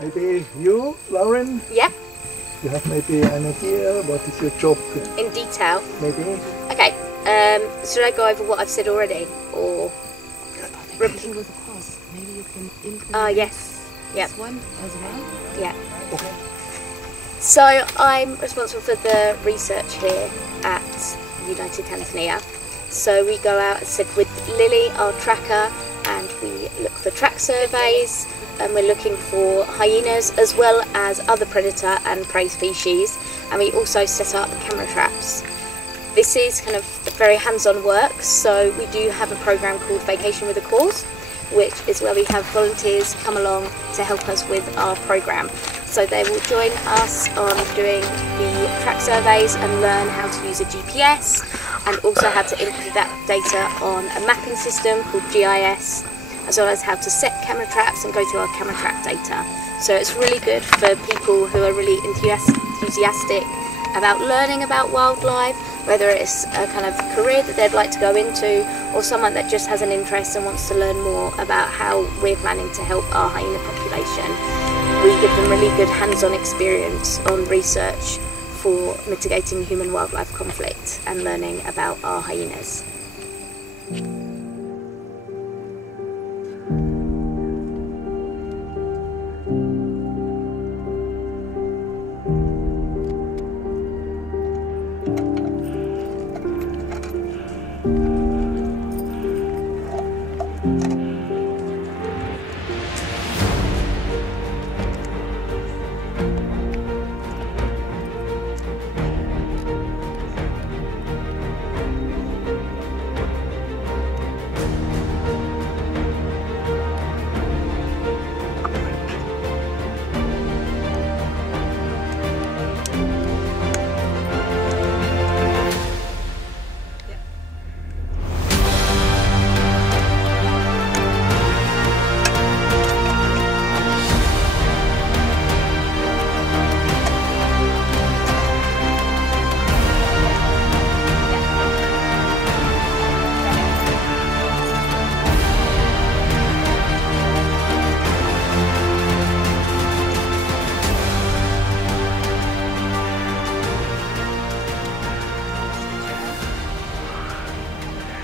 Maybe you, Lauren? Yeah. You have maybe an idea what is your job? In detail? Maybe. Okay. Should I go over what I've said already, or? Repeating with a course. Maybe you can implement yes. Yep. this one as well. Yeah. Okay. So I'm responsible for the research here at United Tanzania. So we go out, as I said, with Lily, our tracker, and we look for track surveys, and we're looking for hyenas as well as other predator and prey species, and we also set up camera traps. This is kind of very hands-on work, so we do have a program called Vacation with a Cause, which is where we have volunteers come along to help us with our program. So they will join us on doing the track surveys and learn how to use a GPS, and also how to input that data on a mapping system called GIS, as well as how to set camera traps and go through our camera trap data. So it's really good for people who are really enthusiastic about learning about wildlife, whether it's a kind of career that they'd like to go into, or someone that just has an interest and wants to learn more about how we're planning to help our hyena population. We give them really good hands-on experience on research for mitigating human-wildlife conflict and learning about our hyenas.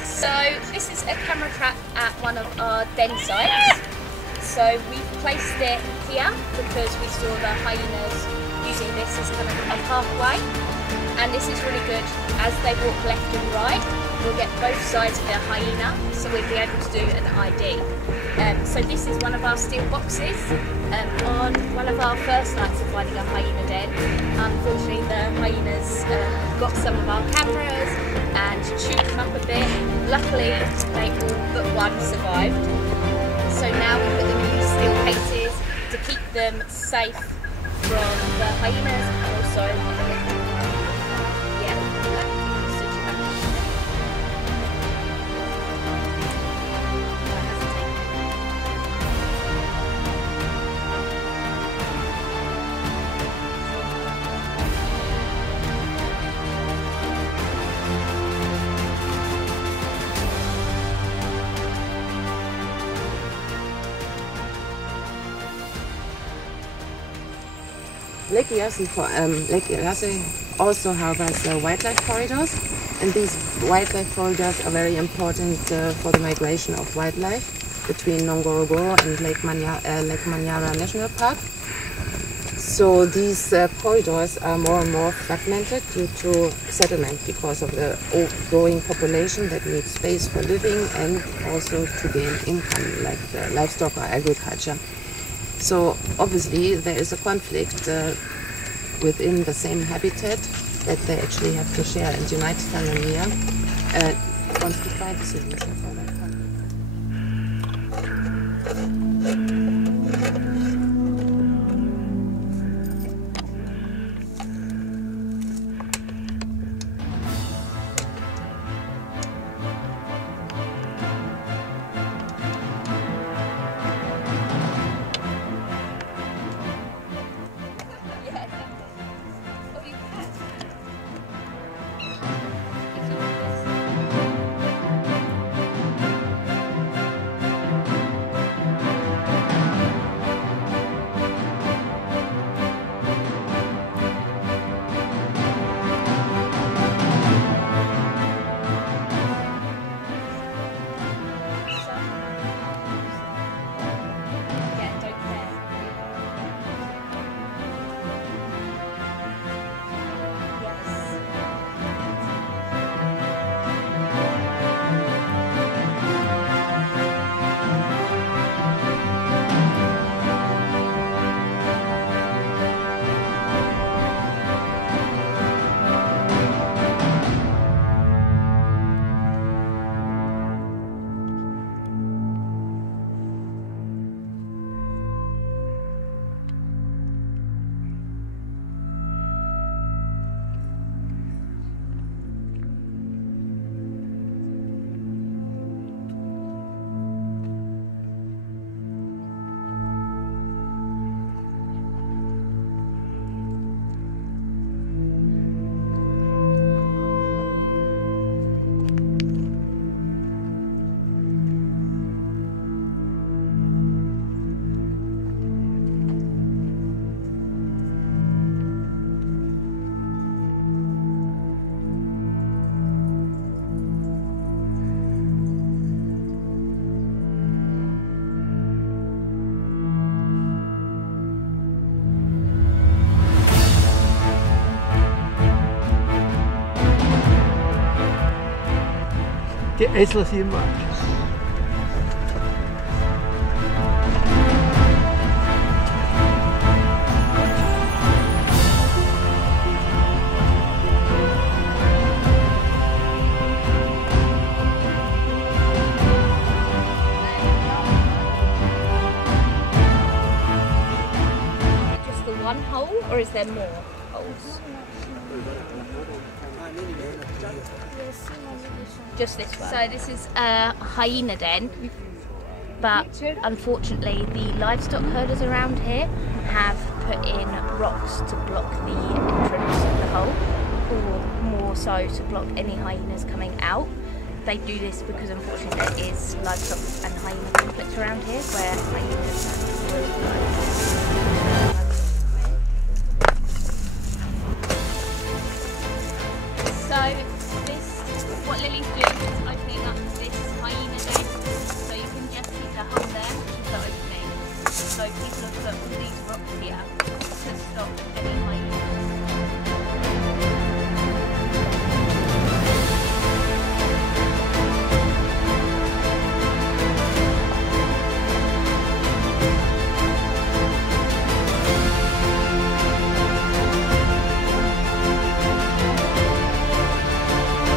So this is a camera trap at one of our den sites. So we've placed it here because we saw the hyenas using this as kind of a pathway, and this is really good as they walk left and right. We'll get both sides of the hyena, so we'll be able to do an ID. So this is one of our steel boxes. On one of our first nights of finding a hyena den, unfortunately the hyenas got some of our cameras and chewed them up a bit. Luckily they all but one survived. So now we put them in these steel cases to keep them safe from the hyenas and also Lake Eyasi also harbors wildlife corridors, and these wildlife corridors are very important for the migration of wildlife between Ngorongoro and Lake Manyara National Park. So these corridors are more and more fragmented due to settlement because of the growing population that needs space for living and also to gain income like livestock or agriculture. So obviously there is a conflict within the same habitat that they actually have to share, and United Tanzania wants to find a solution for that conflict. Die Esel sind im Wald. Just the one hole, or is there more holes? Just this one. So this is a hyena den, but unfortunately the livestock herders around here have put in rocks to block the entrance of the hole, or more so to block any hyenas coming out. They do this because unfortunately there is livestock and hyena conflict around here where hyenas will go. What Lily's doing is opening up this hyena den, so you can just see the hole there, which is the opening. So people have put all these rocks here to stop any hyenas.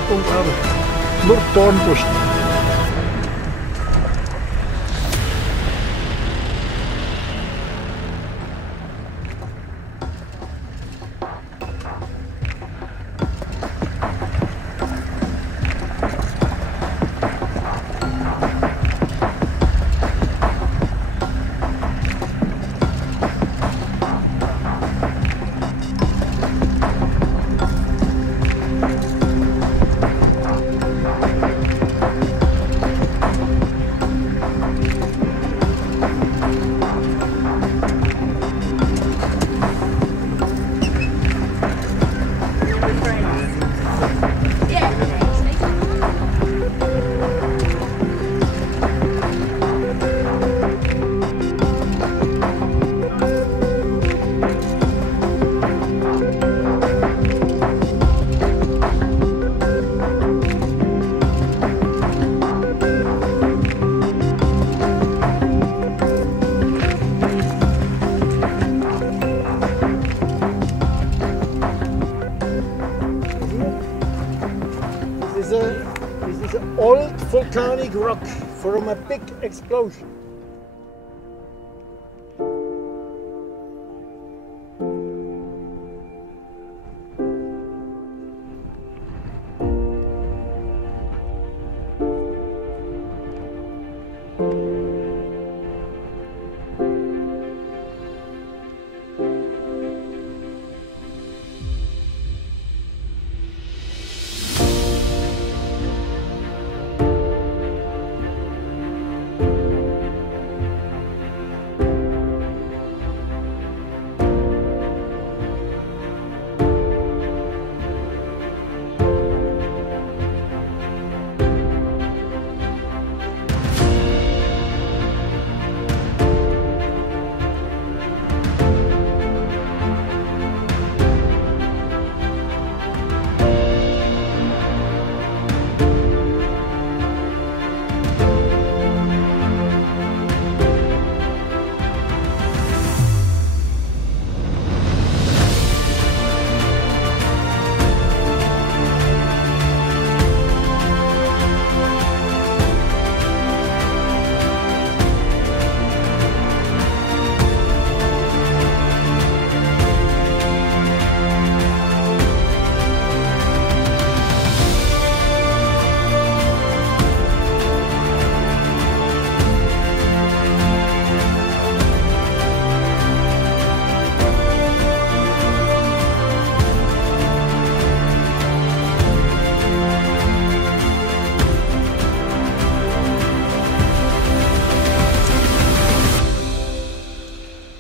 Unglaublich. Nur Dornbusch. This is an old volcanic rock from a big explosion.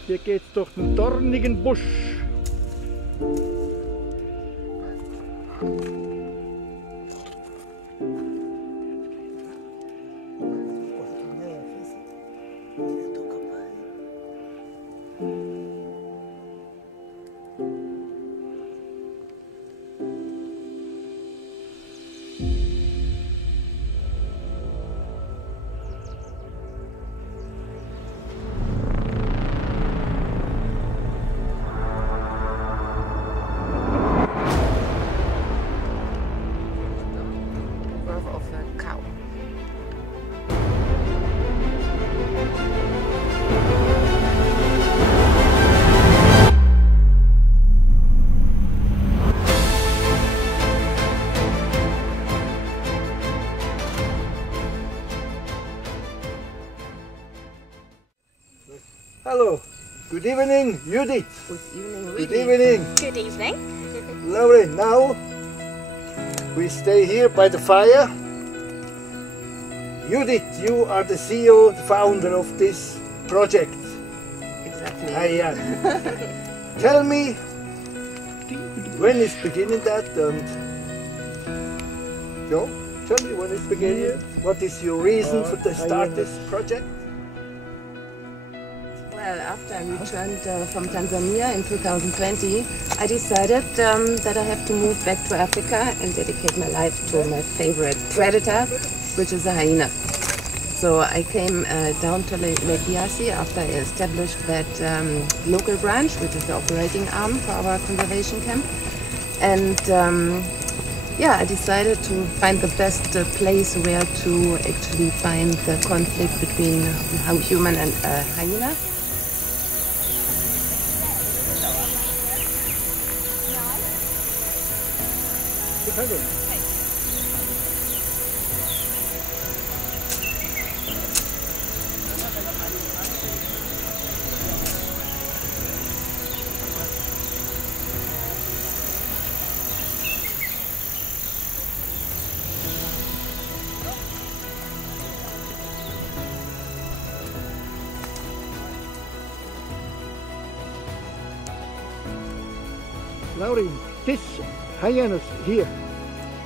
Hier geht's durch den dornigen Busch. Hello. Good evening, Judith. Good evening, Good Rudy. evening. Good evening. Lovely. Now we stay here by the fire. Judith, you are the CEO, the founder of this project. Exactly. Tell me, when is beginning that? Tell me when it's beginning. What is your reason for to start this project? Well, after I returned from Tanzania in 2020, I decided that I have to move back to Africa and dedicate my life to my favorite predator, which is a hyena. So I came down to Lake Eyasi after I established that local branch, which is the operating arm for our conservation camp. And yeah, I decided to find the best place where to actually find the conflict between human and hyena. Laurie, this hyenas here,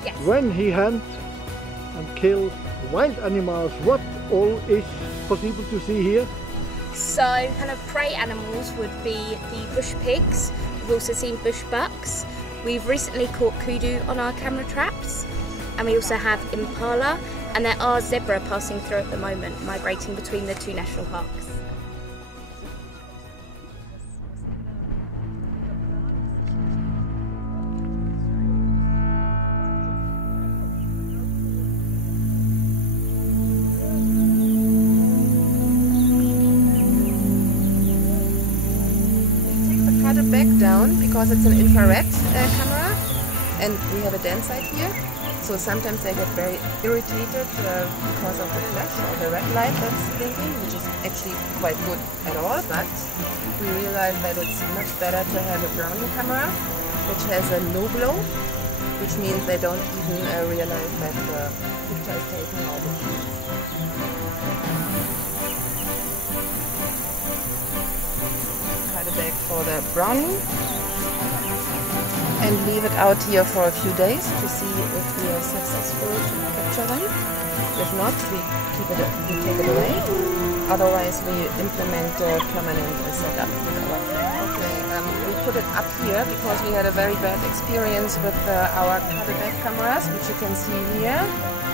Yes. when he hunts and kills wild animals, what all is possible to see here? So kind of prey animals would be the bush pigs. We've also seen bush bucks. We've recently caught kudu on our camera traps, and we also have impala, and there are zebra passing through at the moment, migrating between the two national parks. Back down because it's an infrared camera, and we have a dance site here, so sometimes they get very irritated because of the flash or the red light that's blinking, which is actually quite good at all, but we realized that it's much better to have a Brownie camera which has a low glow, which means they don't even realize that the picture is taken out of the back for the Brownie and leave it out here for a few days to see if we are successful to capture them. If not, we take it away. Otherwise, we implement a permanent setup with our okay. We put it up here because we had a very bad experience with our cutback cameras, which you can see here.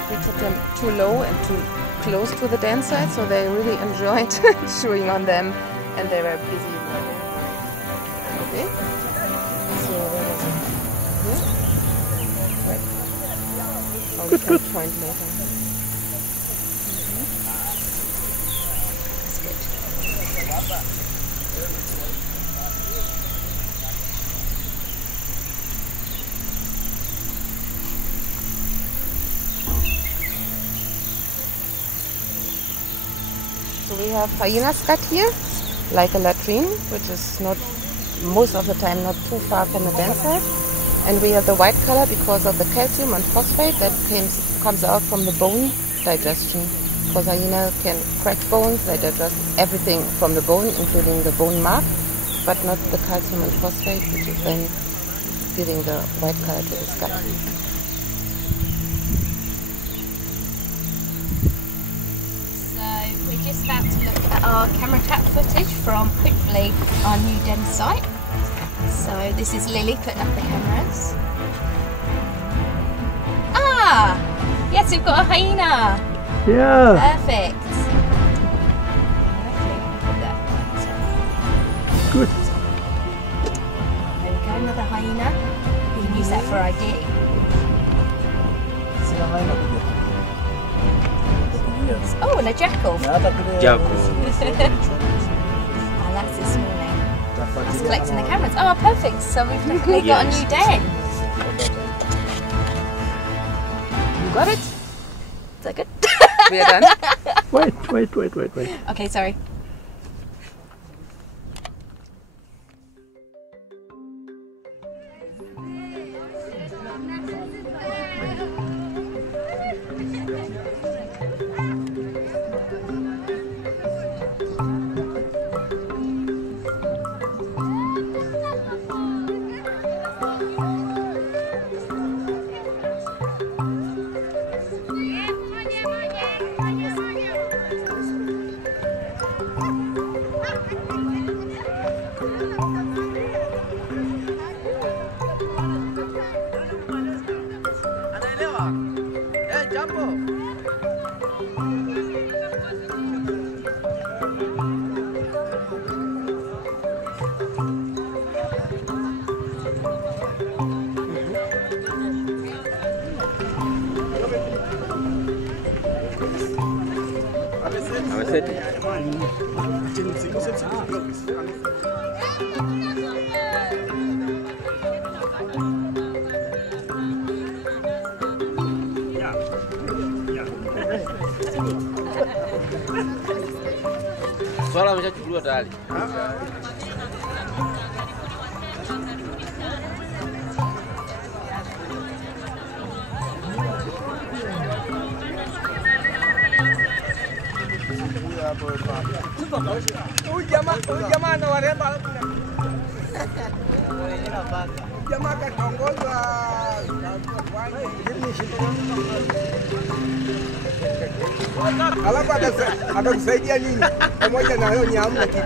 We took them too low and too close to the dance site, so they really enjoyed chewing on them, and they were busy. Okay, so where was it? Here? Right. Oh, good. Point later. That's good. So we have hyena scat here, like a latrine, which is not most of the time not too far from the dance site, and we have the white color because of the calcium and phosphate that comes out from the bone digestion. Because hyena can crack bones, they digest everything from the bone, including the bone mark, but not the calcium and phosphate, which is then giving the white color to the scat. So we're just about to look at our camera trap footage from hopefully our new den site. So this is Lily putting up the cameras. Ah! Yes, we've got a hyena! Yeah. Perfect! Lovely. Put that right. Good. There we go, another hyena. We can use that for ID. Oh, and a jackal. Jackal. Oh, that's this morning. That's collecting the cameras. Oh, perfect. So we've definitely got a new den. You got it? Is that good? We are done. Wait. Okay, sorry. Swala ameshachukuliwa tayari. Huyu jamaa na waremba. Jamaa katongozwa. Alafu atakusaidia nini? Pamoja na hiyo nyamna kitu.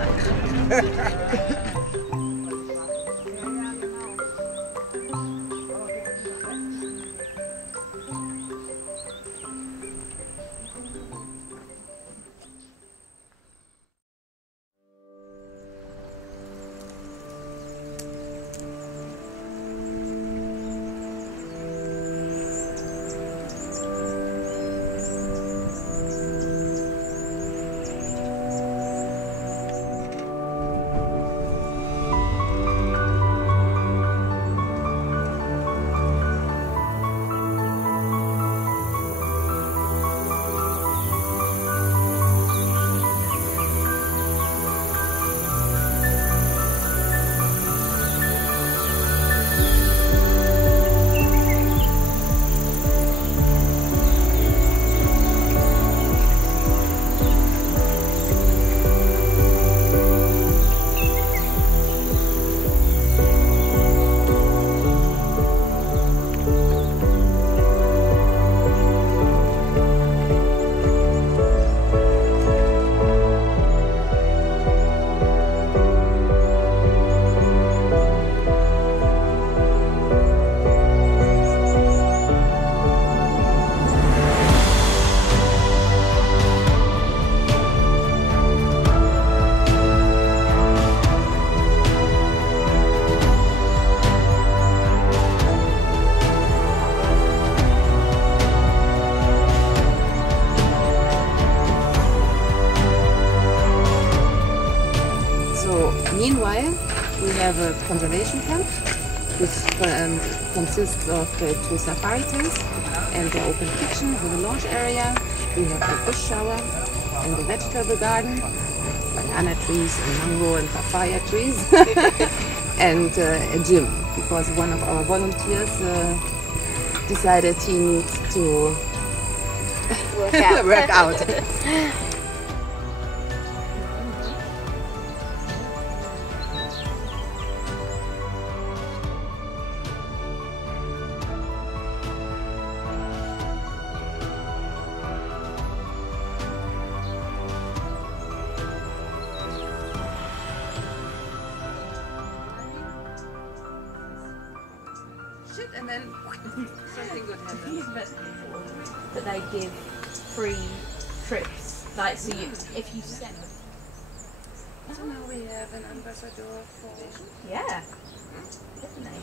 Meanwhile, we have a conservation camp, which consists of 2 safari tents and the open kitchen with a lounge area. We have a bush shower and the vegetable garden, banana trees and mango and papaya trees, and a gym, because one of our volunteers decided he needs to work out. And then something good happens. That they give free trips, like so you, if you send. So now we have an ambassador for. Yeah, definitely.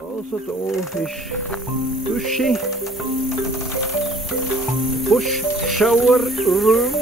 Also da ist Buschi, Bush Shower Room.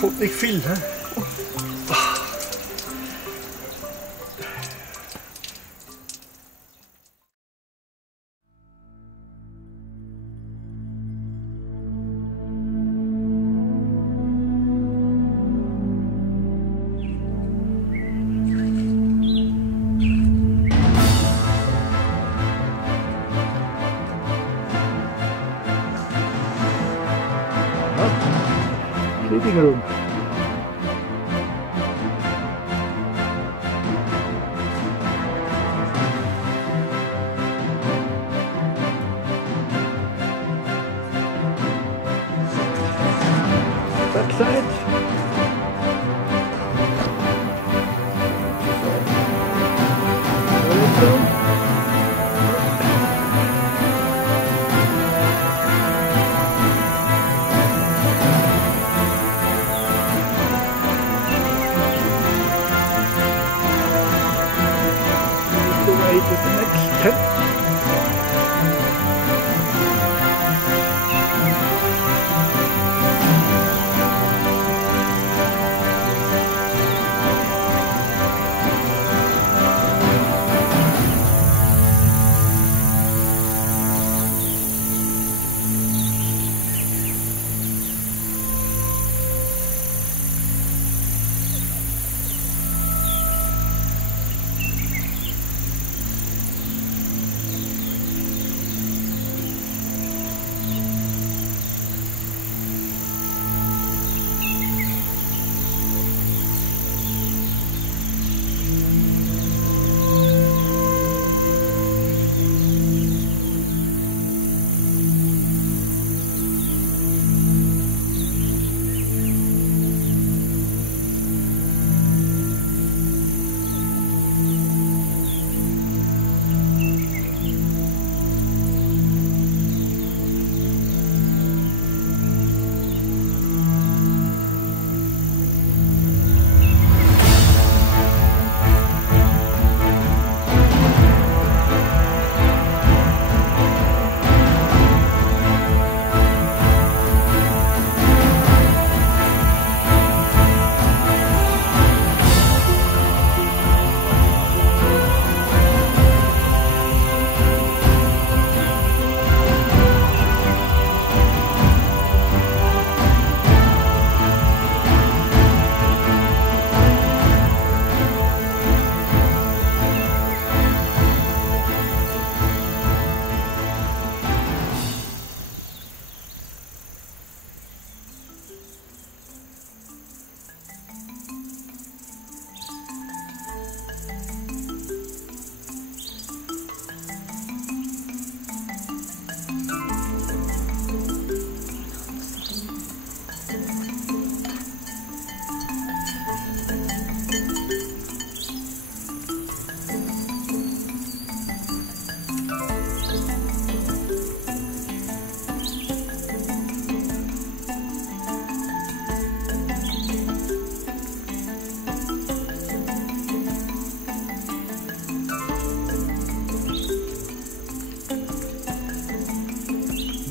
Kommt nicht viel, hä? Sleeping room. Backside. Toilet room. To the next tent.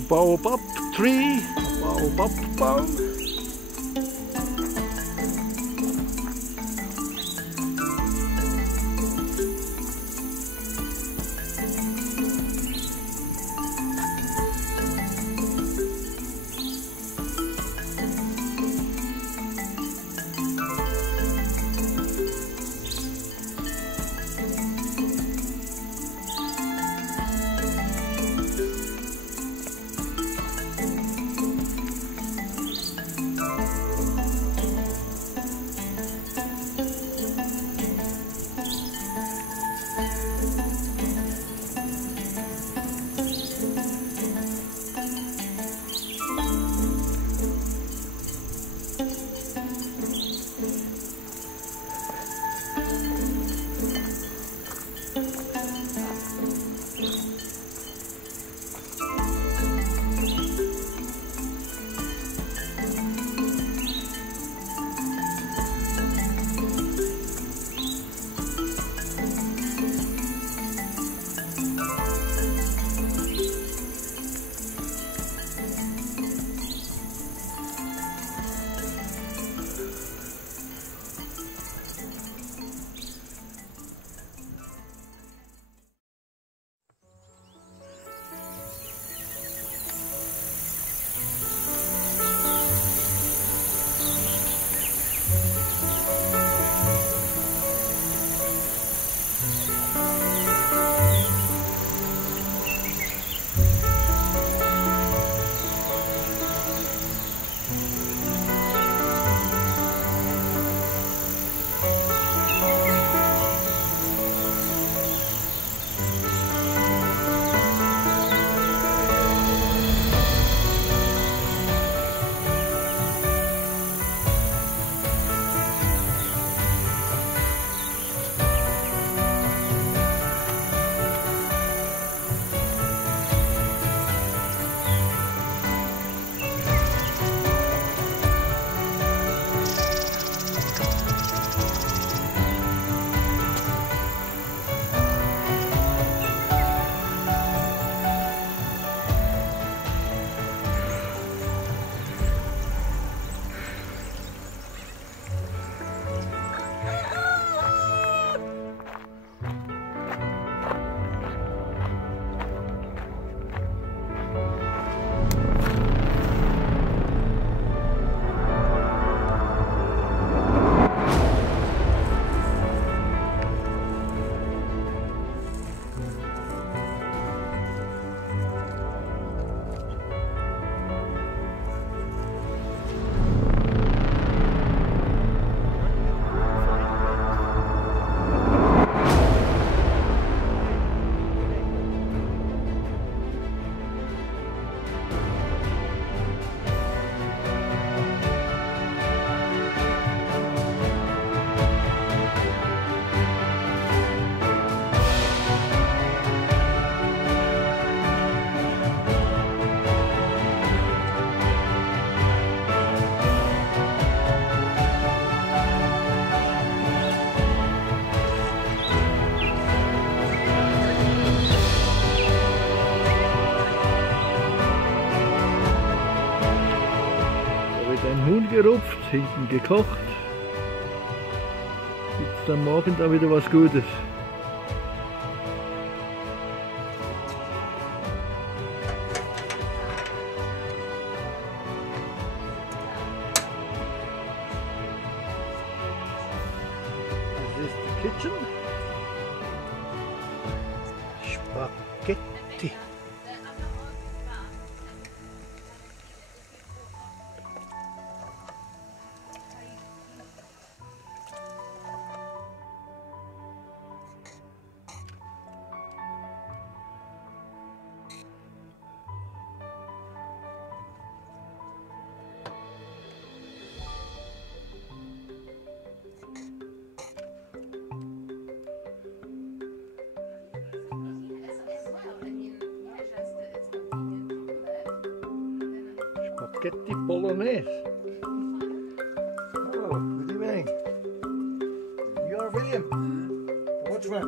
baobab tree, baobab palm. Huhn gerupft, hinten gekocht. Gibt's dann morgen da wieder was Gutes. This is the kitchen. Spaghetti. Spaghetti Bolognese. Oh, good evening. You are William, the watchman.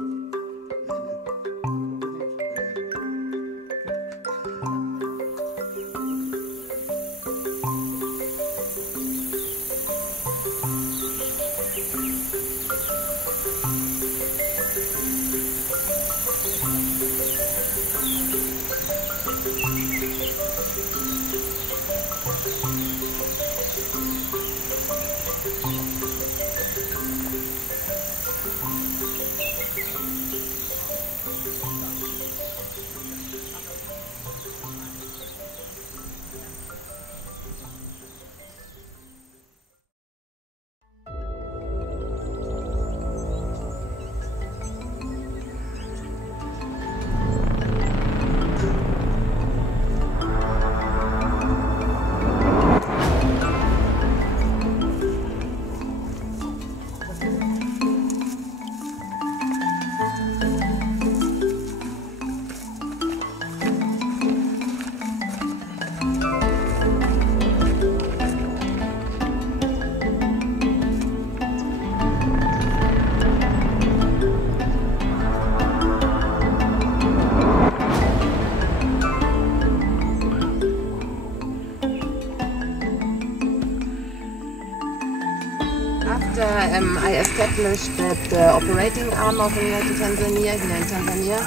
established the operating arm of United Tanzania here in Tanzania,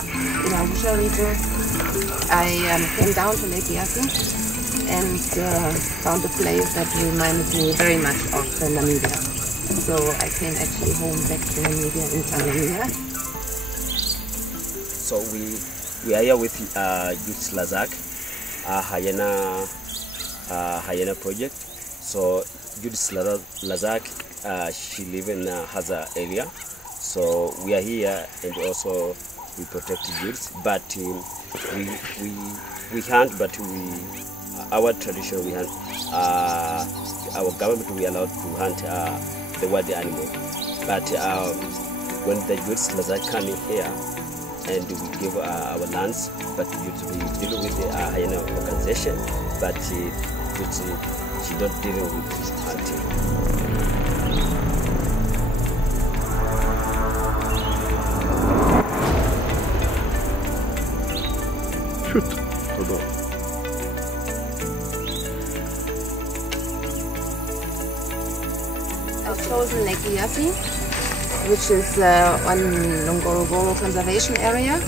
in Arusha region, I came down to Lake Eyasi and found a place that reminded me very much of Namibia. So I came actually home back to Namibia in Tanzania. So we are here with Judith Lazak, hyena project. So Judith Lazak, she lives in Haza area. So we are here and also we protect Judith, but we hunt, but our tradition we hunt. Our government we allowed to hunt the wild animal, but when the Judith Lazak come in here and we give our lands, but we deal with the hyena organization, but she don't deal with hunting. Shoot. Hold on. I've chosen Lake Eyasi, which is on Ngorongoro Conservation Area,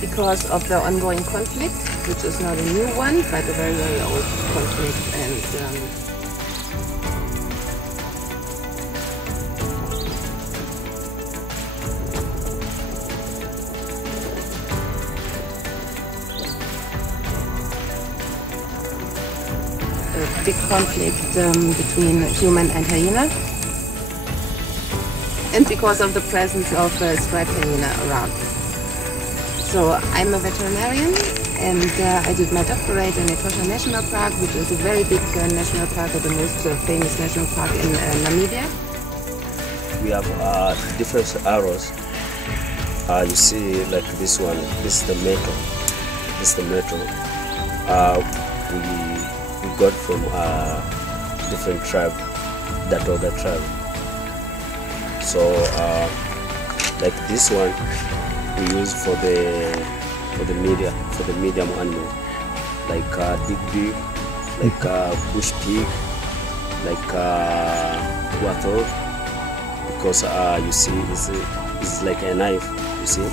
because of the ongoing conflict, which is not a new one, but a very, very old conflict. And a big conflict between human and hyena. And because of the presence of striped hyena around. So I'm a veterinarian, and I did my doctorate in Etosha National Park, which is a very big national park, the most famous national park in Namibia. We have different arrows. You see, like this one. This is the metal. This is the metal. We got from different tribe, the Datoga tribe. So, like this one, we use for the medium animal, like digby, like bush pig, like warthog, because you see, it's like a knife. You see,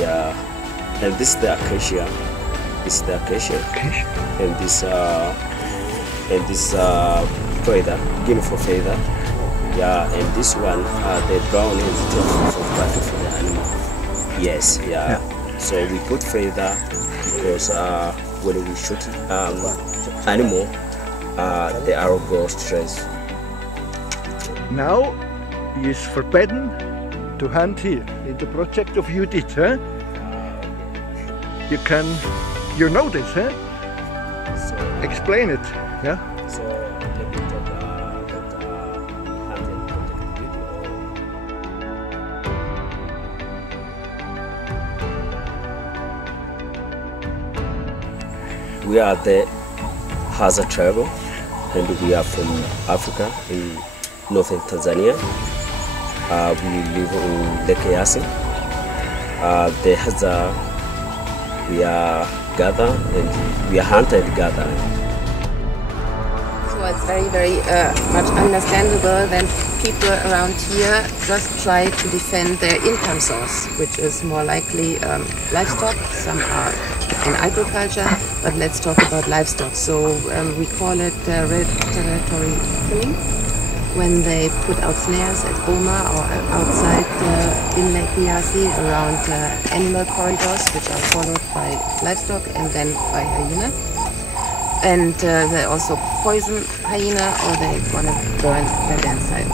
yeah. And this is the acacia. This is the acacia, and this feather, guinea for feather. Yeah, and this one, the brown is the for the animal. Yes, yeah. So we put feather because when we shoot animal, the arrow goes straight. Now he is forbidden to hunt here in the project of Judith. Huh? You know this, huh? So, explain it. Yeah. So let me talk about hunting project video. We are the Haza tribe, and we are from Africa in northern Tanzania. We live in Lake Eyasi. The Haza, we are gather and we are hunted and gather. so it's very, very much understandable that people around here just try to defend their income source, which is more likely livestock. Some are in agriculture, but let's talk about livestock. So we call it red territory killing, when they put out snares at Boma or outside in Lake Eyasi around animal corridors, which are followed by livestock and then by hyena. And they also poison hyena, or they want to burn their den site.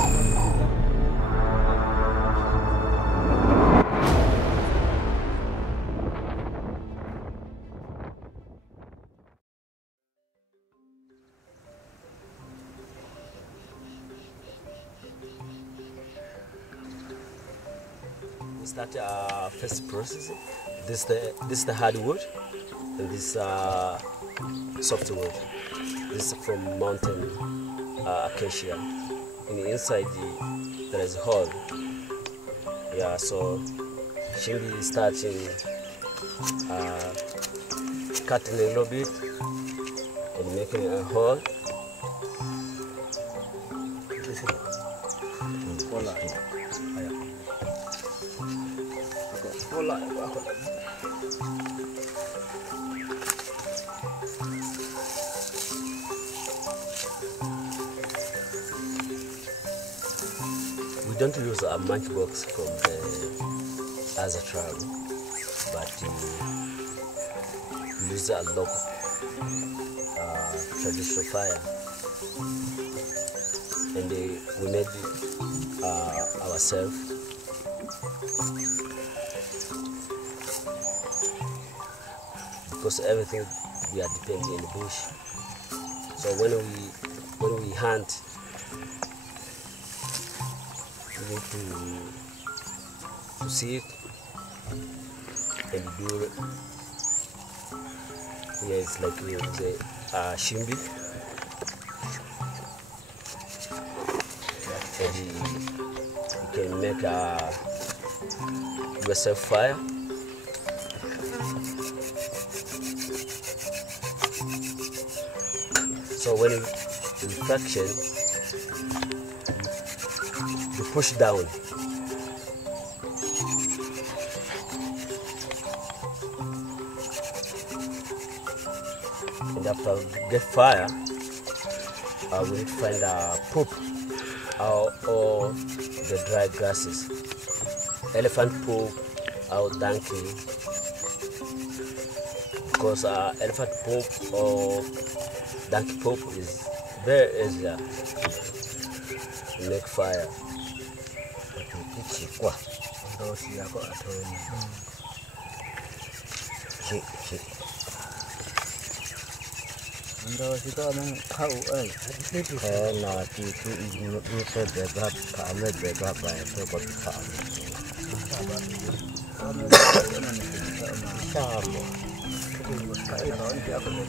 We start first processing. This is the hardwood, and this softwood. This is from mountain acacia. And inside there is a hole. Yeah, so Shimbi is starting cutting a little bit and making a hole. We don't use a matchbox from the other tribe, but we use a local traditional fire, and we made ourselves. Because everything we are depending in the bush. So when we hunt, we need to see it and do it. Yeah, it's like we say shimbi, and you can make yourself fire. So when you fraction, you push down. And after we get fire, we need to find a poop or the dry grasses. Elephant poop or donkey. Because elephant poop or donkey poop is very easy to make fire.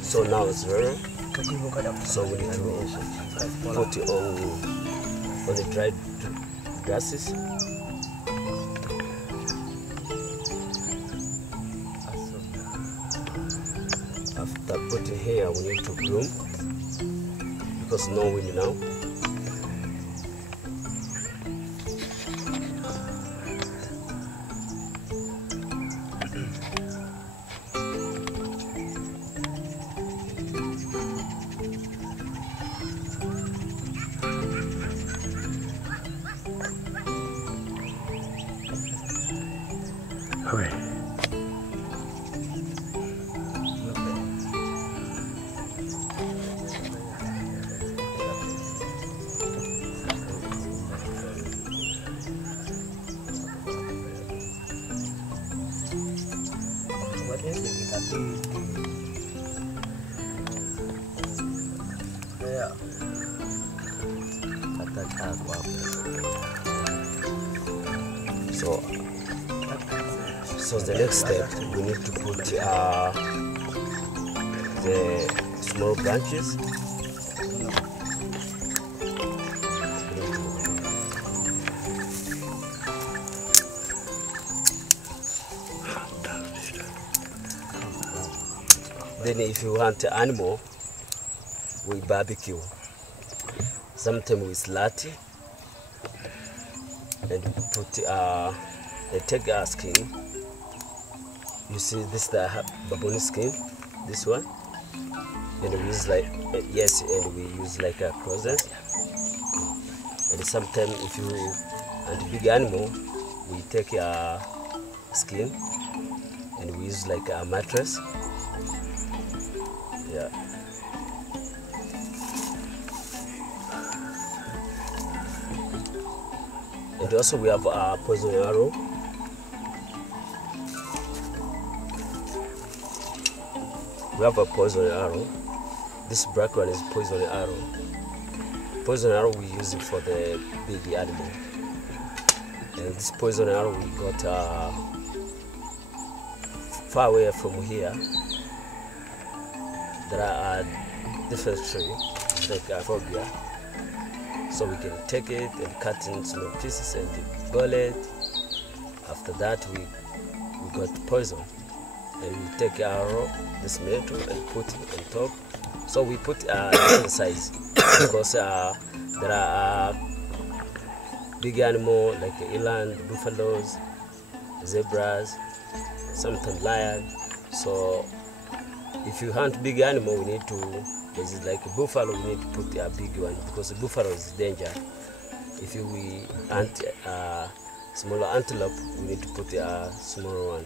So now it's ready. So we need to put it on the dried grasses. After putting here, we need to bloom because no wind now. Okay. So the next step, we need to put the small branches. Then if you want an animal, we barbecue. Sometimes we slat and put they take our skin. You see this the baboon skin, this one, and we use like yes, and we use like a process. And sometimes if you want a big animal, we take a skin and we use like a mattress. Yeah. And also we have a poison arrow. We have a poison arrow. This black one is poison arrow. Poison arrow we use it for the big animal. And this poison arrow we got far away from here. There are different trees like phobia. So we can take it and cut it into small pieces and boil it. After that we got poison. And we take arrow, this metal, and put it on top. So we put different size because there are big animal like eland, buffaloes, zebras, sometimes lion. So if you hunt big animal, we need to, this is like a buffalo, we need to put a big one because the buffalo is danger. If we hunt smaller antelope, we need to put a smaller one.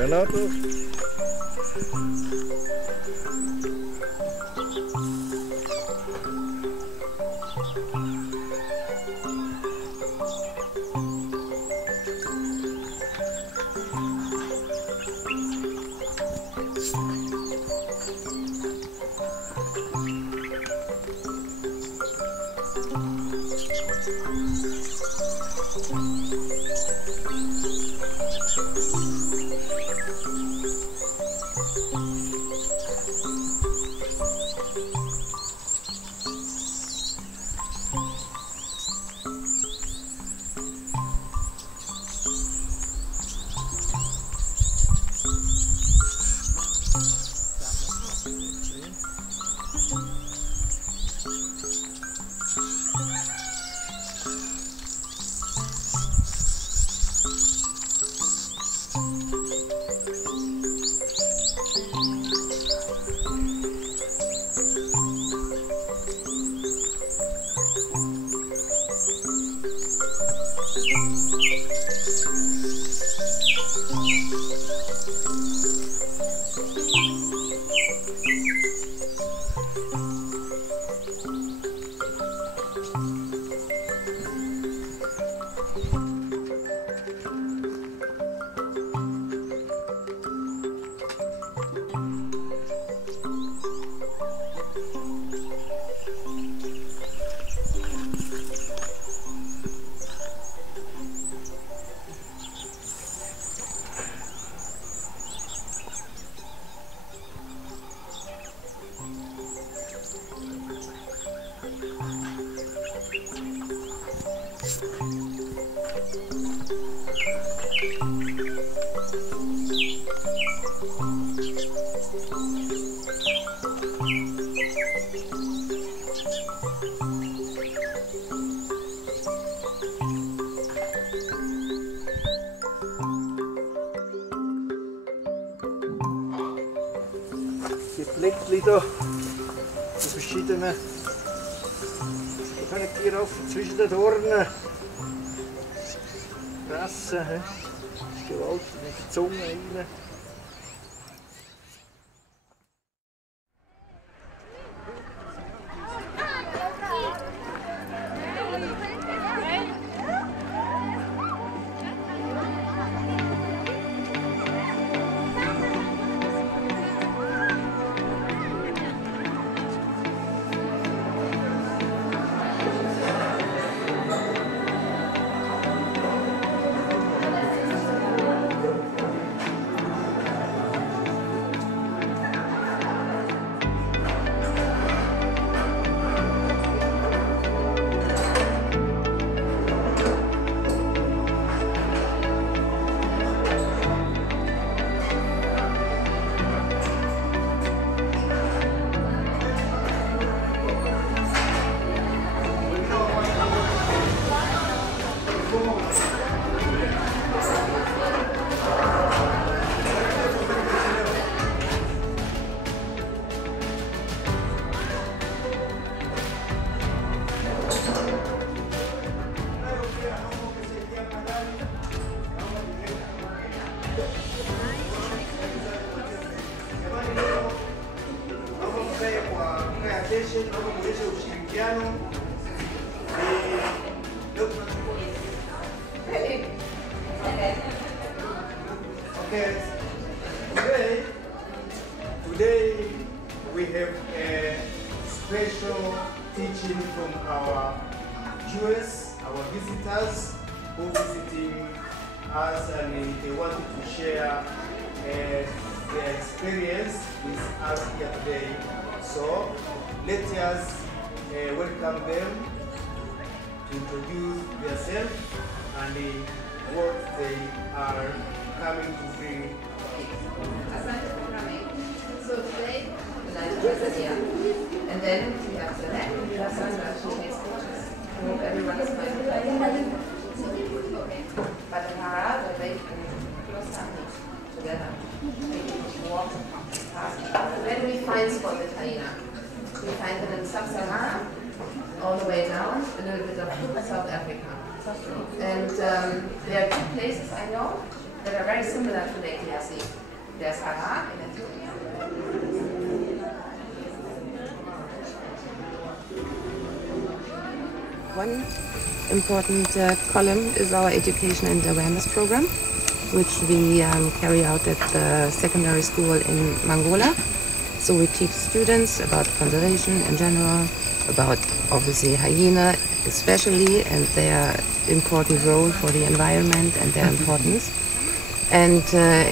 Renato. da die verschiedenen. Da können die Tiere zwischen den Dornen fressen. Gewalt in die Zunge rein. Today we have a special teaching from our viewers, our visitors who visiting us, and they wanted to share their experience with us here today. So let us welcome them to introduce themselves and what they are coming to bring. So today, the night is here. And then we have the neck, we have Sandra, she takes pictures. I hope everyone is fine with that. Okay. But the Hara, the lake, and close hands together. We walk past each other. Then we find spotted hyena. We find them in Sub-Sahara, all the way down, a little bit of South Africa. And there are two places I know that are very similar to Lake Eyasi. There's Hara in Ethiopia. One important column is our education and awareness program, which we carry out at the secondary school in Mangola. So we teach students about conservation in general, about obviously hyena especially, and their important role for the environment and their importance. And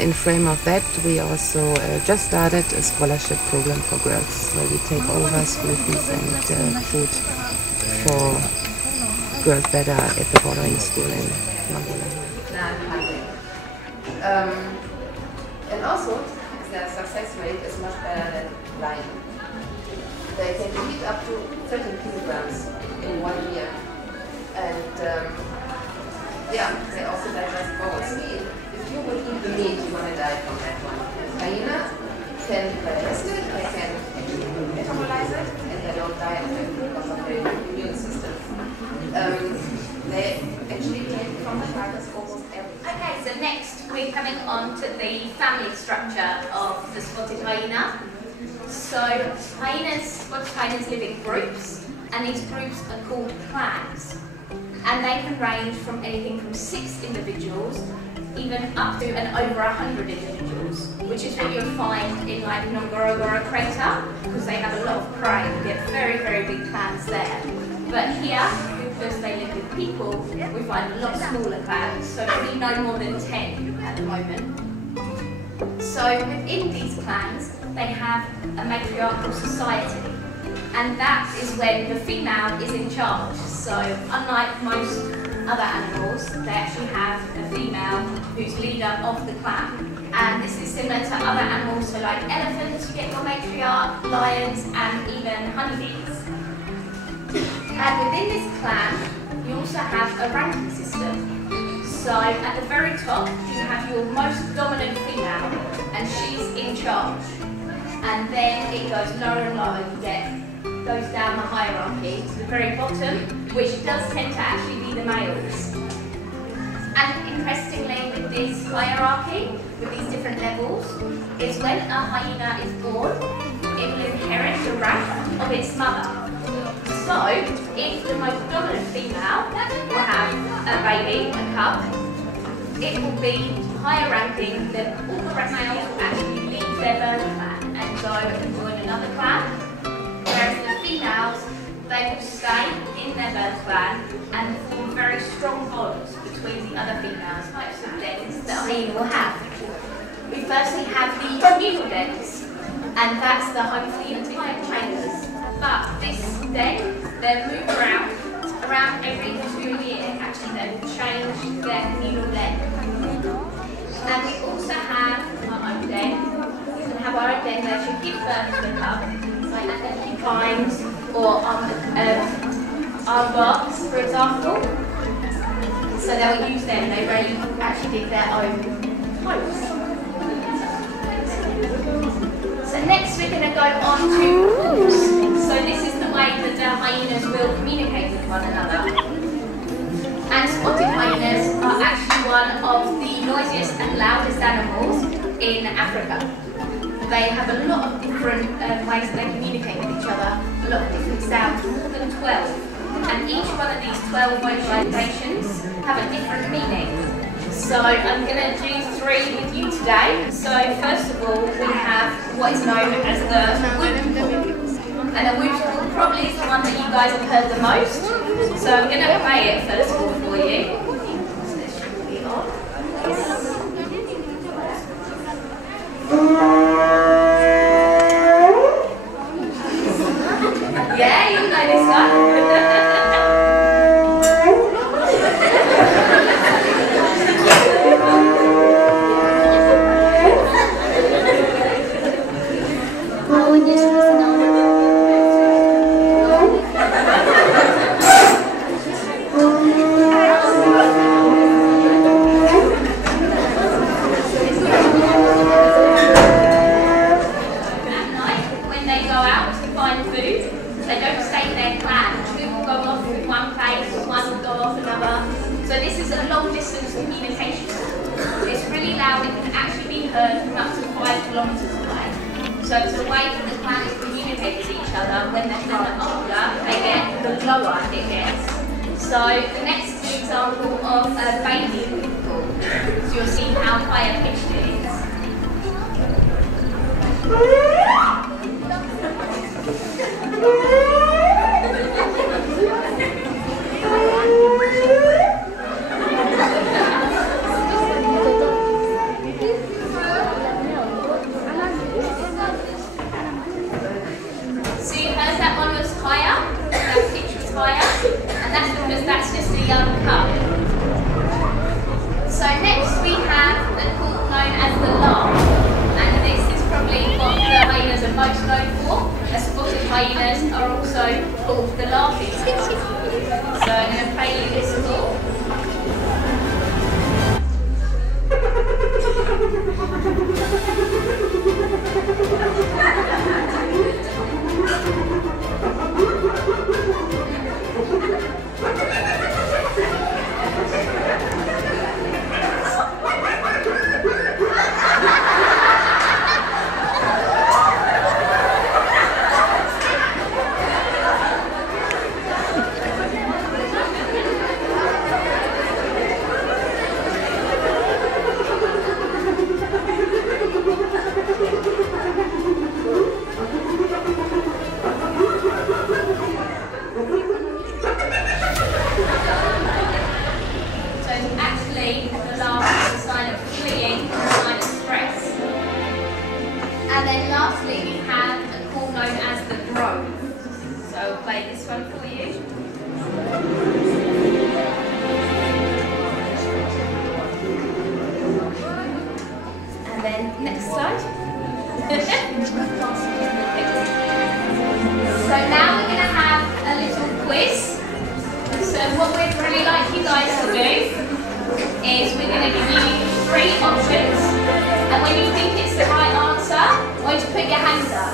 in frame of that, we also just started a scholarship program for girls, where we take over school fees and food for girls that are at the bordering school in Mangola. And also, their success rate is much better than lion. They can eat up to 13 kilograms in 1 year. And yeah, they also digest bones. If you would eat the meat, you want to die from that one. Hyena can digest it, they can metabolize it, and they don't die of it because of their immune system. They actually take from the carcass almost everything. Okay, so next we're coming on to the family structure of the spotted hyena. So spotted hyenas live in groups, and these groups are called clans. And they can range from anything from 6 individuals even up to and over 100 individuals, which is what you'll find in like Ngorongoro Crater, because they have a lot of prey. You get very, very big clans there. But here, because they live with people, we find a lot smaller clans, so probably no more than 10 at the moment. So within these clans, they have a matriarchal society, and that is when the female is in charge. So unlike most other animals, they actually have a female who's leader of the clan. And this is similar to other animals, so like elephants, you get your matriarch, lions, and even honeybees. And within this clan, you also have a ranking system. So at the very top, you have your most dominant female, and she's in charge. and then it goes lower and lower. You goes down the hierarchy to the very bottom, which does tend to actually be the males. And interestingly, with this hierarchy, with these different levels, is when a hyena is born, it will inherit the rank of its mother. So, if the most dominant female will have a baby, a cub, it will be higher ranking than all the rest males will actually leave their birth clan and go and join another clan. Whereas the females, they will stay in their birth clan and form very strong bonds between the other females, types of dens that a hyena will have. We firstly have the communal dens, and that's the home for the entire chambers. But this den, they move around every 2 years. Actually, they will change their communal den. And we also have our own den. We can have our own den where she gives birth to the cub, and then she finds, or our box, for example. So they'll use them. They really actually dig their own homes. So next we're going to go on to calls. So this is the way that the hyenas will communicate with one another. And spotted hyenas are actually one of the noisiest and loudest animals in Africa. They have a lot of different ways that they communicate with each other, a lot of different sounds, more than 12. And each one of these 12 vocalizations have a different meaning. So I'm going to do 3 with you today. So first of all, we have what is known as the whoop call. And the whoop call probably is the one that you guys have heard the most. So I'm going to play it first of all for you. So this should be on. Yeah, you know this one. So it's a way that the clans communicate with each other. When they're older, they get the lower it gets. So the next example of a baby whoop call. So you'll see how higher pitched it is. That's just a young cub. So next we have a call known as the lark, and this is probably what the hyenas are most known for. The spotted hyenas are also called the larking cub. So I'm going to play you this call. Put your hands up.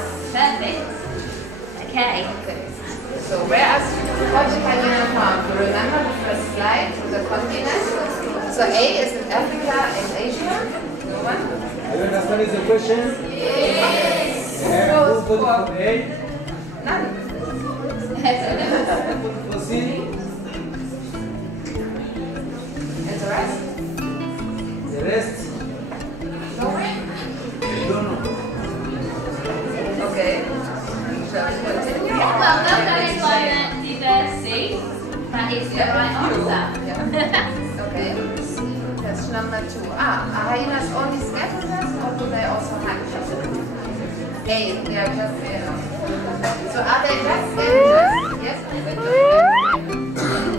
So where is what the hyena found? You remember the first slide with the continent? So A is in Africa and Asia. No one? You understand the question? Yes. Who voted for A? None. Who voted for C? And the rest? The rest? No one? Don't know. Okay. Shall we continue? Well, that is why did C. That is the right answer. Yeah. Okay. Question number 2. Are hyenas only scavengers or do they also hunt? A. They are just so are they just scavengers? Yes.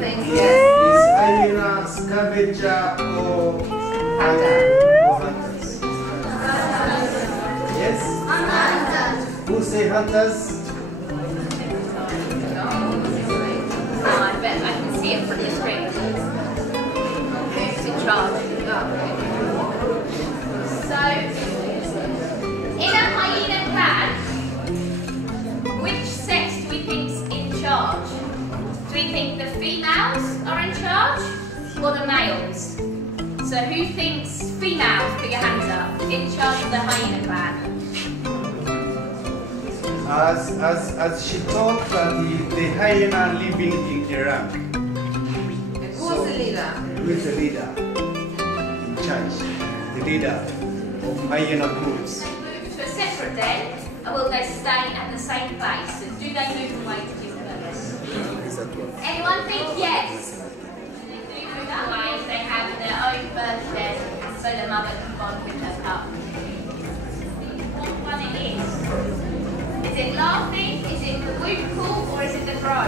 Think yes. Is hyena scavenger or Hunter. hunters? Yes? Who say hunters? No. I bet I can see it from the screen. Who's in charge? So, in a hyena clan, which sex do we think's in charge? Do we think the females are in charge or the males? So who thinks females, put your hands up, in charge of the hyena clan? As she talked that the hyena living in Iraq. Who is the leader? Who is the leader in charge? The leader of hyena groups. Move to a separate den, or will they stay at the same place? And do they move away to different areas? Anyone think yes? They do move away if they have their own birth den, so the mother can bond with her pup. What one it is? Is it laughing? Is it the whoop call? Or is it the crow?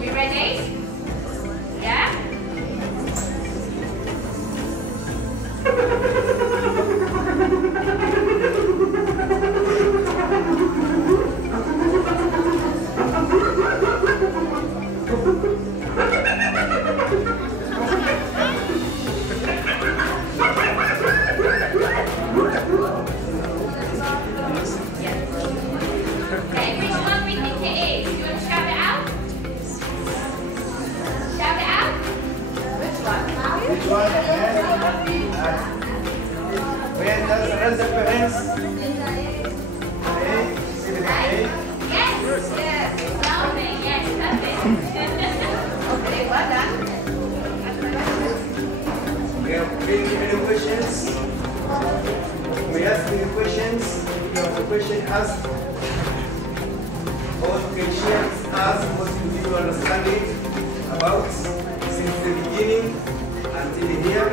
You ready? Yeah? Okay, which one do we think it is? Do you want to shout it out? Shout it out? Which one? Which one? Where does raise up your hands? A. See the A. Yes! Yes! Lovely, yes, perfect. Okay, well done. We have any questions? We ask any questions. If you have a question, ask. Or you can share with us what you do understanding about since the beginning until here.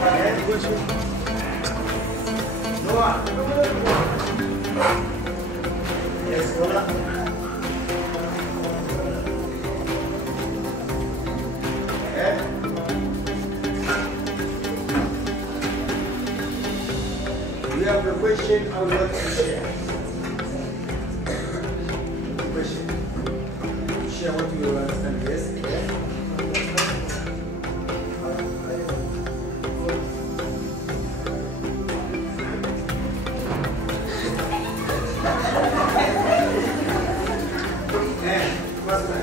Any question? No one? Yes, Ola? Okay. You have a question I would like to share. Question. Share what you understand. Yes? What's that?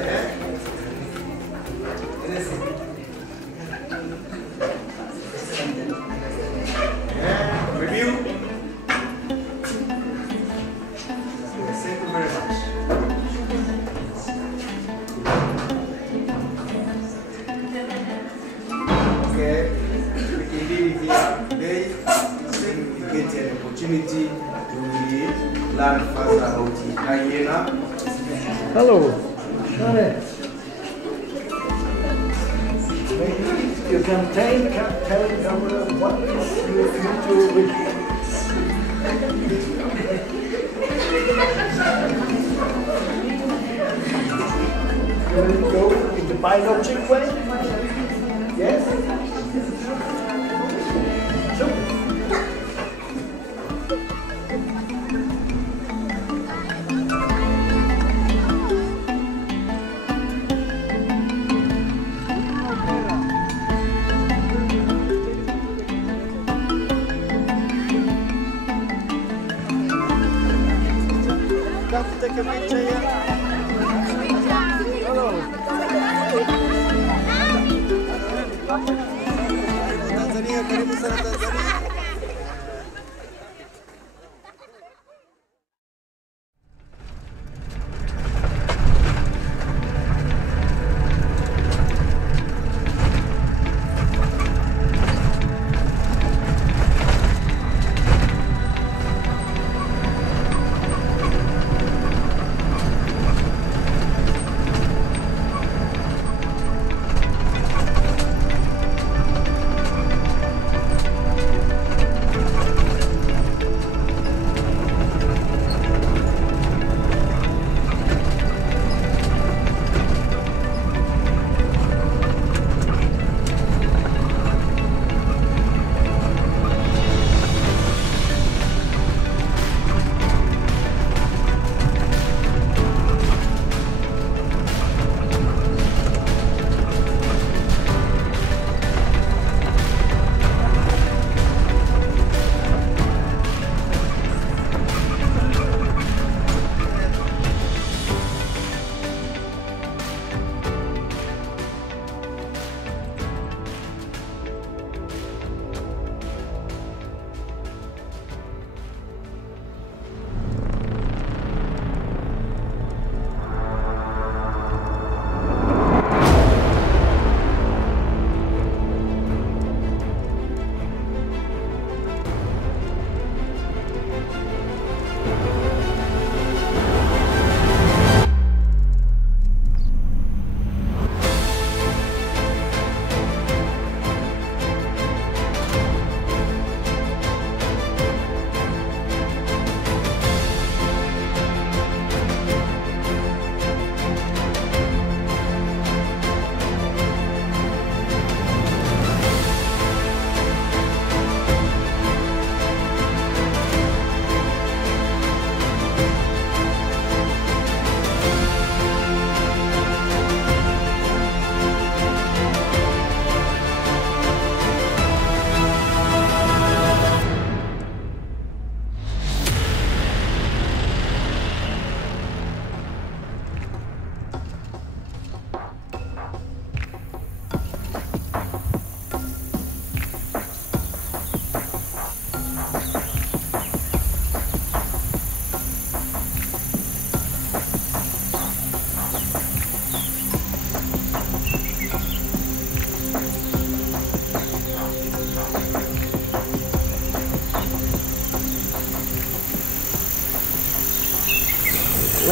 Review. Thank you very much. Okay, we can leave it here today. Then we get an opportunity to learn further about the hyena. Hello. Sorry. Maybe you can tell the camera what you need to repeat. You will go in the biologic way? Yes? So, come take a picture here.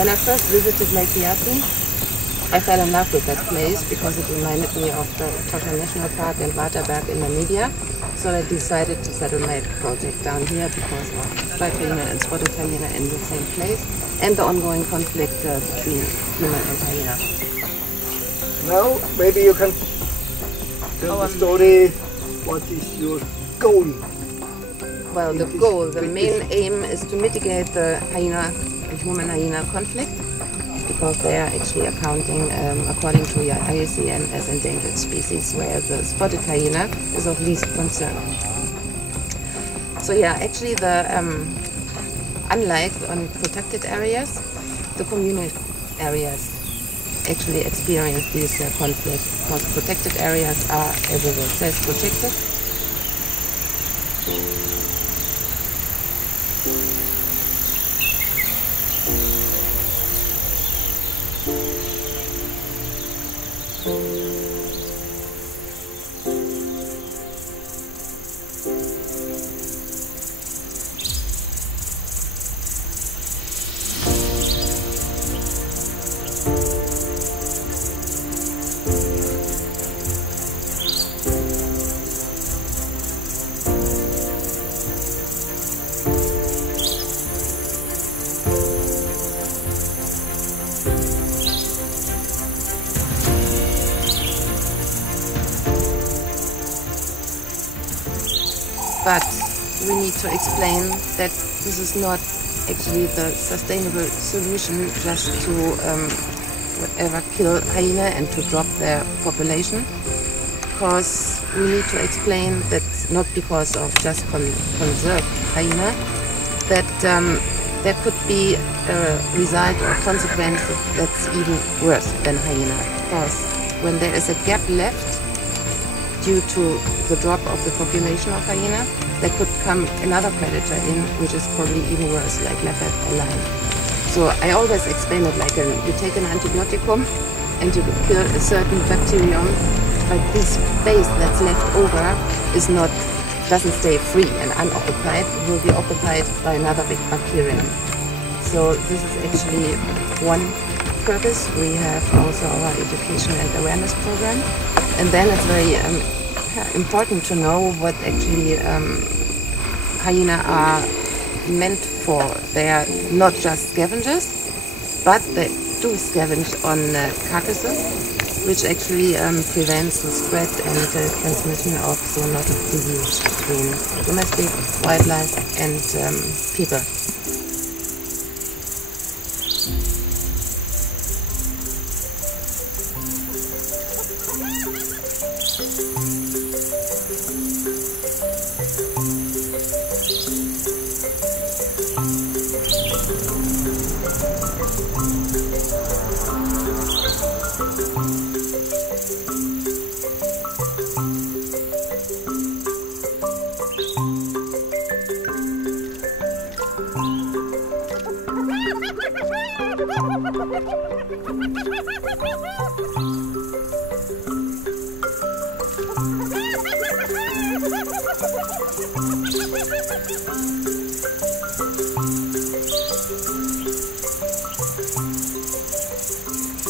When I first visited Lake Eyasi, I fell in love with that place because it reminded me of the Tosha National Park and Waterberg in Namibia. So I decided to settle my project down here because of white hyena and spotted hyena in the same place and the ongoing conflict between human and hyena. Now, maybe you can tell the story. What is your goal? Well, the goal, the main aim is to mitigate the hyena and human-hyena conflict because they are actually accounting, according to IUCN, as endangered species, where the spotted hyena is of least concern. So yeah, actually unlike on protected areas, the communal areas actually experience these conflicts because protected areas are, as the word says, protected. But we need to explain that this is not actually the sustainable solution just to whatever kill hyena and to drop their population. Because we need to explain that not because of just conserve hyena, that there could be a result or consequence that's even worse than hyena. Because when there is a gap left due to the drop of the population of hyena, there could come another predator in, which is probably even worse, like leopard or lion. So I always explain it like you take an antibioticum and you kill a certain bacterium, but this space that's left over doesn't stay free and unoccupied. It will be occupied by another big bacterium. So this is actually one purpose. We have also our education and awareness program. And then it's very important to know what actually hyena are meant for. They are not just scavengers, but they do scavenge on carcasses, which actually prevents the spread and the transmission of zoonotic disease between domestic wildlife and people.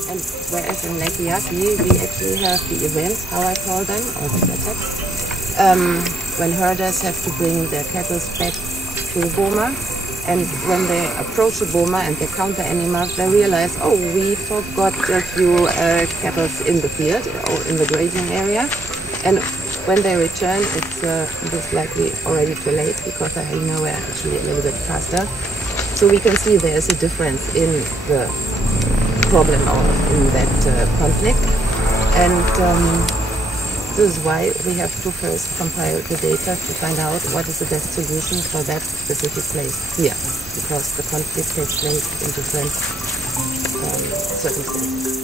And whereas in Lake Eyasi, we actually have the events, how I call them, or the setup, when herders have to bring their cattle back to the boma, and when they approach the boma and they count the animals, they realize, oh, we forgot a few cattle in the field or in the grazing area, and when they return, it's most likely already too late because the hyena were actually a little bit faster. So we can see there's a difference in the problem or in that conflict, and this is why we have to first compile the data to find out what is the best solution for that specific place here, because the conflict takes place in different circumstances.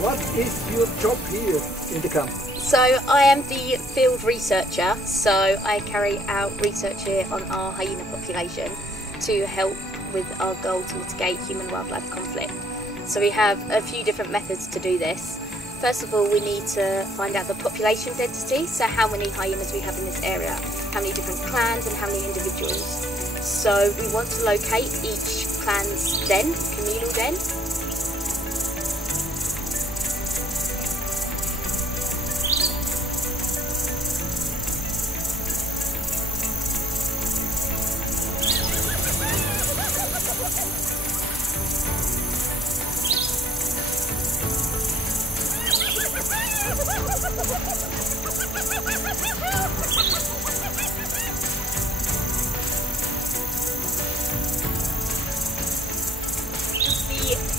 what is your job here in the camp? So I am the field researcher, so I carry out research here on our hyena population to help with our goal to mitigate human-wildlife conflict. So we have a few different methods to do this. First of all, we need to find out the population density, so how many hyenas we have in this area, how many different clans and how many individuals. So we want to locate each clan's den, communal den.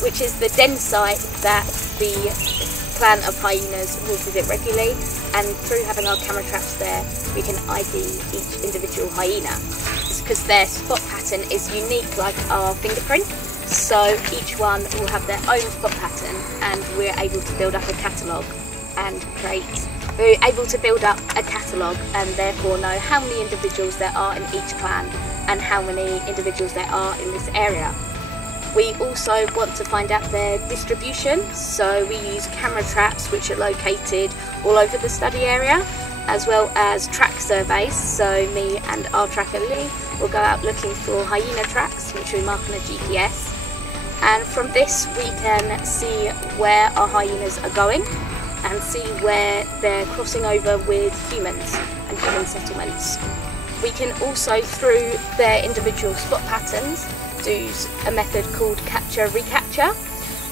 Which is the den site that the clan of hyenas will visit regularly, and through having our camera traps there we can ID each individual hyena. It's because their spot pattern is unique like our fingerprint, so each one will have their own spot pattern, and we're able to build up a catalogue and therefore know how many individuals there are in each clan and how many individuals there are in this area. We also want to find out their distribution, so we use camera traps which are located all over the study area, as well as track surveys. So me and our tracker Lily will go out looking for hyena tracks which we mark on a GPS, and from this we can see where our hyenas are going and see where they're crossing over with humans and human settlements. We can also, through their individual spot patterns, do a method called capture-recapture,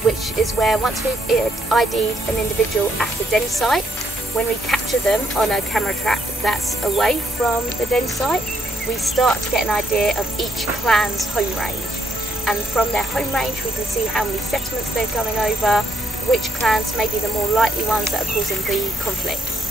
which is where once we've ID'd an individual at a den site, when we capture them on a camera trap that's away from the den site, we start to get an idea of each clan's home range. And from their home range we can see how many settlements they're going over, which clans may be the more likely ones that are causing the conflicts.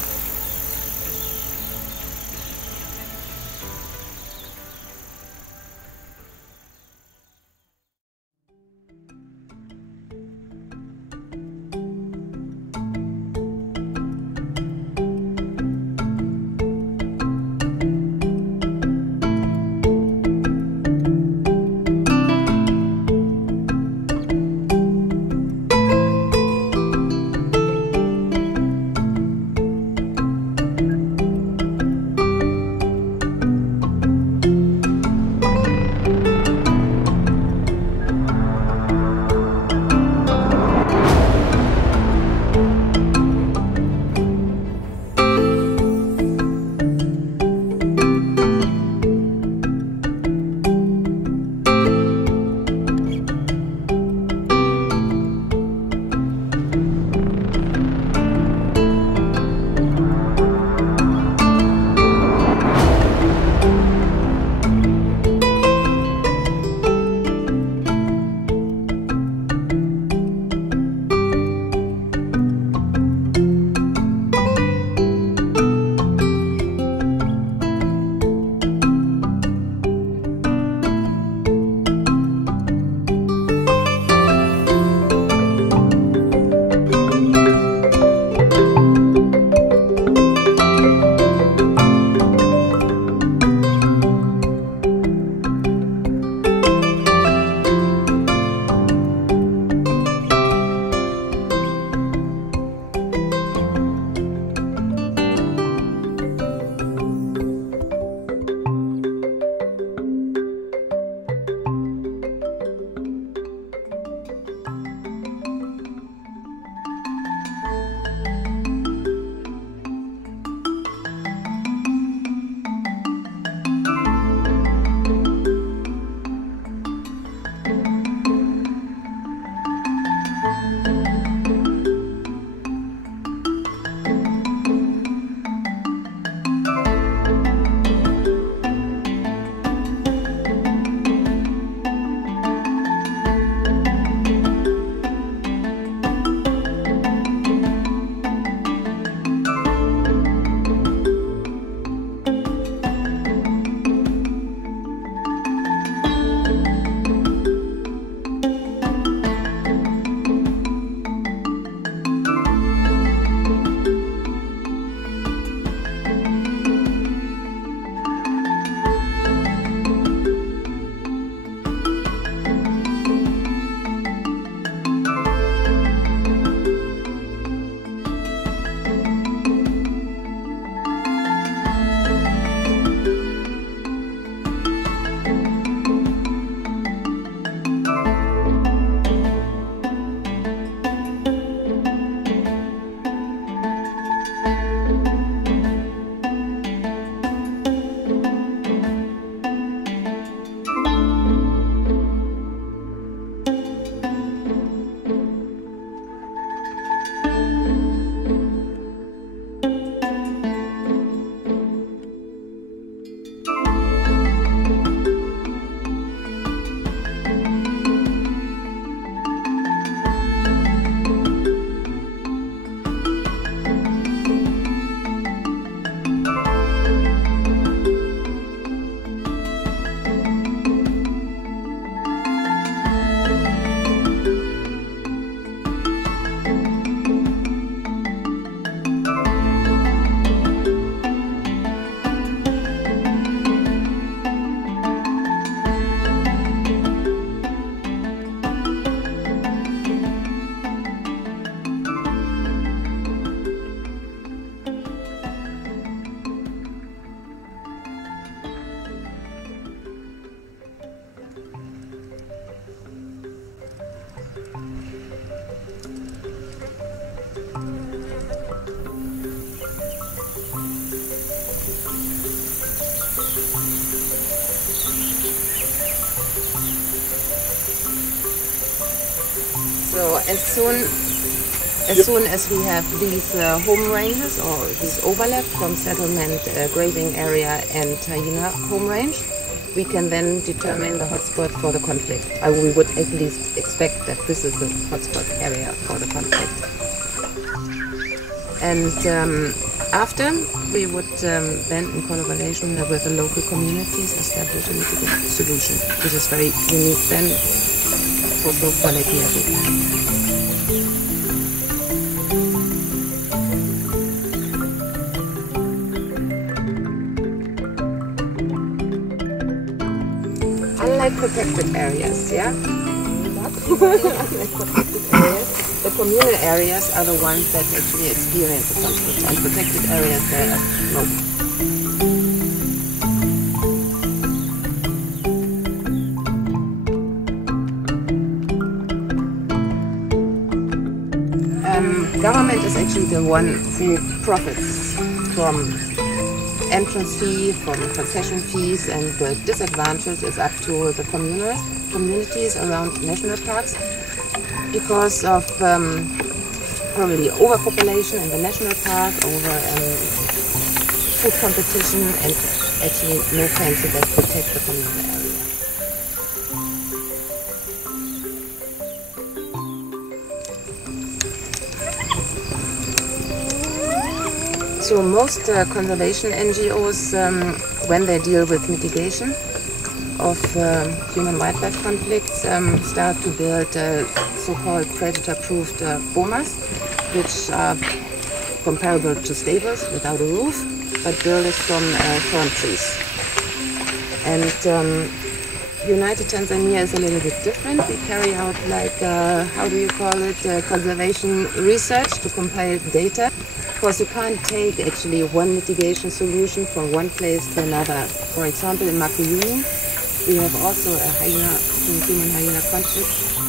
as soon as we have these home ranges or these overlap from settlement grazing area and hyena home range, we can then determine the hotspot for the conflict. We would at least expect that this is the hotspot area for the conflict. And after, we would then, in collaboration with the local communities, establish a mitigation solution, which is very unique then also for Lake Eyre. Unlike protected areas, yeah? Unlike protected areas, the communal areas are the ones that actually experience the conflict. On protected areas, there are no. Government is actually the one who profits from entrance fee, from concession fees, and the disadvantage is up to the communities around national parks because of probably overpopulation in the national park, food competition, and actually no fences that protect the communal area. So most conservation NGOs, when they deal with mitigation of human-wildlife conflicts, start to build so-called predator-proofed bomas, which are comparable to stables without a roof, but built from thorn trees. And United Tanzania is a little bit different. We carry out conservation research to compile data. Of course, you can't take actually one mitigation solution from one place to another. For example, in Makuyuni, we have also a human-hyena conflict.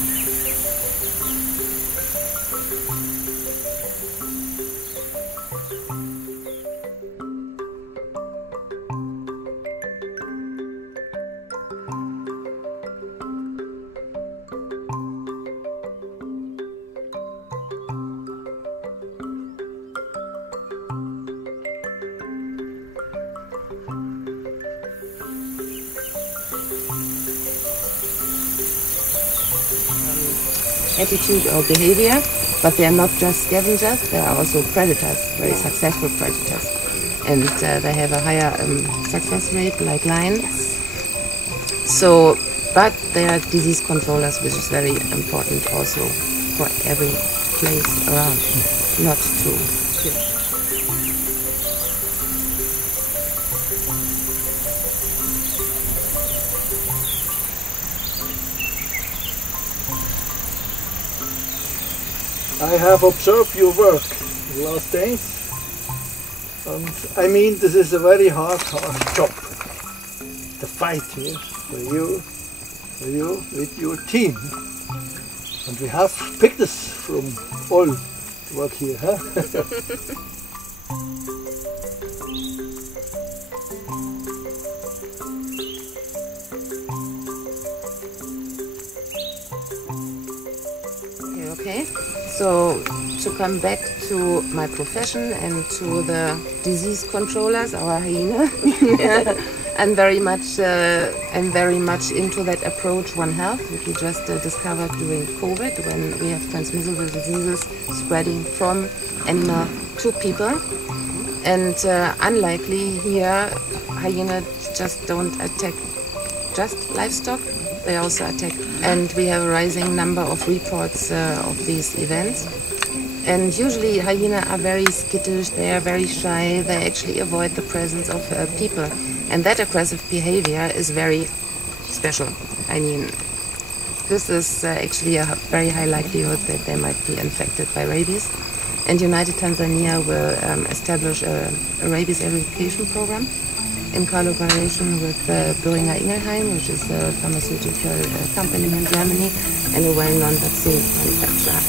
Attitude or behavior, but they are not just scavengers, they are also predators, very successful predators. And they have a higher success rate, like lions. So, but they are disease controllers, which is very important also for every place around, not to kill. I have observed your work the last days, and I mean this is a very hard job. The fight here for you with your team, and we have pictures from all the work here, huh? Okay, so to come back to my profession and to the disease controllers, our hyena, I'm very much into that approach, One Health, which we just discovered during COVID, when we have transmissible diseases spreading from animal to people. And unlikely here, hyenas just don't attack just livestock. They also attack, and we have a rising number of reports of these events. And usually hyenas are very skittish, they are very shy, they actually avoid the presence of people. And that aggressive behavior is very special. I mean, this is actually a very high likelihood that they might be infected by rabies. And United Tanzania will establish a rabies eradication program in collaboration with Boehringer Ingelheim, which is a pharmaceutical company in Germany and a well-known vaccine manufacturer.